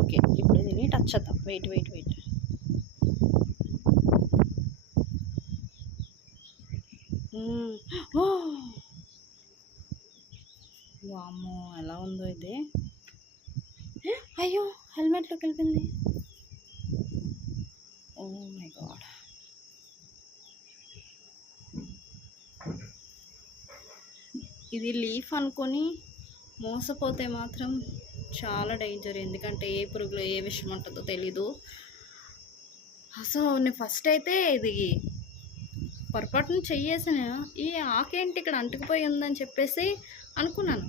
Okay, ఇప్పుడు దీన్ని touch చేద్దాం. Wait wait wait. వామ్మో, ఎలా ఉందో ఇది. అయ్యో, హెల్మెట్లోకి వెళ్ళిపోయింది. Oh my god. ఇది లీఫ్ అనుకొని మోసపోతే మాత్రం చాలా డేంజర్. ఎందుకంటే ఏ పురుగులో ఏ విషయం ఉంటుందో తెలీదు. అసలు నేను ఫస్ట్ అయితే ఇది పొరపాటున చెయ్యేసిన, ఈ ఆకేంటి ఇక్కడ అంటుకుపోయి ఉందని చెప్పేసి అనుకున్నాను.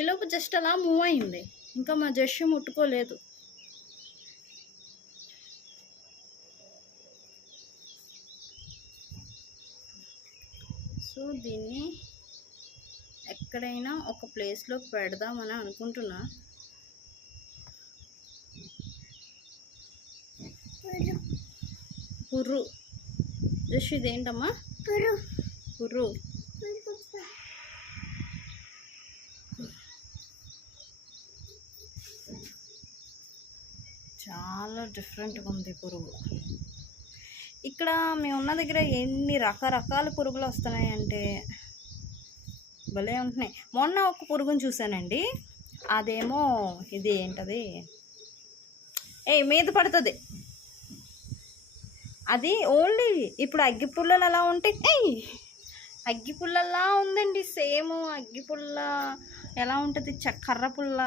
ఈలోపు జస్ట్ అలా మూవ్ అయింది, ఇంకా మా జస్ట్ ముట్టుకోలేదు. సో దీన్ని ఎక్కడైనా ఒక ప్లేస్లో పెడదామని అనుకుంటున్నా. పుర్రు జస్ట్ ఇదేంటమ్మా? పుర్రు. చాలా డిఫరెంట్గా ఉంది పురుగు. ఇక్కడ మేమున్న దగ్గర ఎన్ని రకరకాల పురుగులు వస్తున్నాయంటే భలే ఉంటున్నాయి. మొన్న ఒక పురుగుని చూసానండి, అదేమో ఇది ఏంటది, మీద పడుతుంది. అది ఓన్లీ ఇప్పుడు అగ్గిపుల్లలు అలా ఉంటాయి, అగ్గిపుల్లలా ఉందండి. సేమ్ అగ్గిపుల్ల ఎలా ఉంటుంది, కర్ర పుల్ల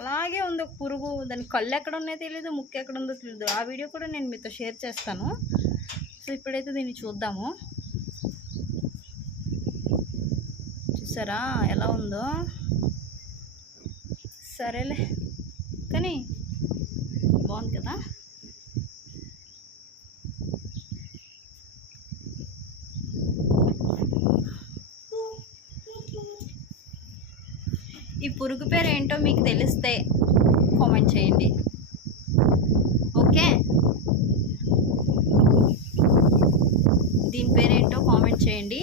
అలాగే ఉంది ఒక పురుగు. దాని కళ్ళు ఎక్కడ ఉన్నాయో తెలియదు, ముక్కు ఎక్కడ ఉందో తెలియదు. ఆ వీడియో కూడా నేను మీతో షేర్ చేస్తాను. సో ఇప్పుడైతే దీన్ని చూద్దాము. చూసారా ఎలా ఉందో? సరేలే, కానీ బాగుంది కదా. ఈ పురుగు పేరు ఏంటో మీకు తెలిస్తే కామెంట్ చేయండి. ఓకే, దీని పేరేంటో కామెంట్ చేయండి.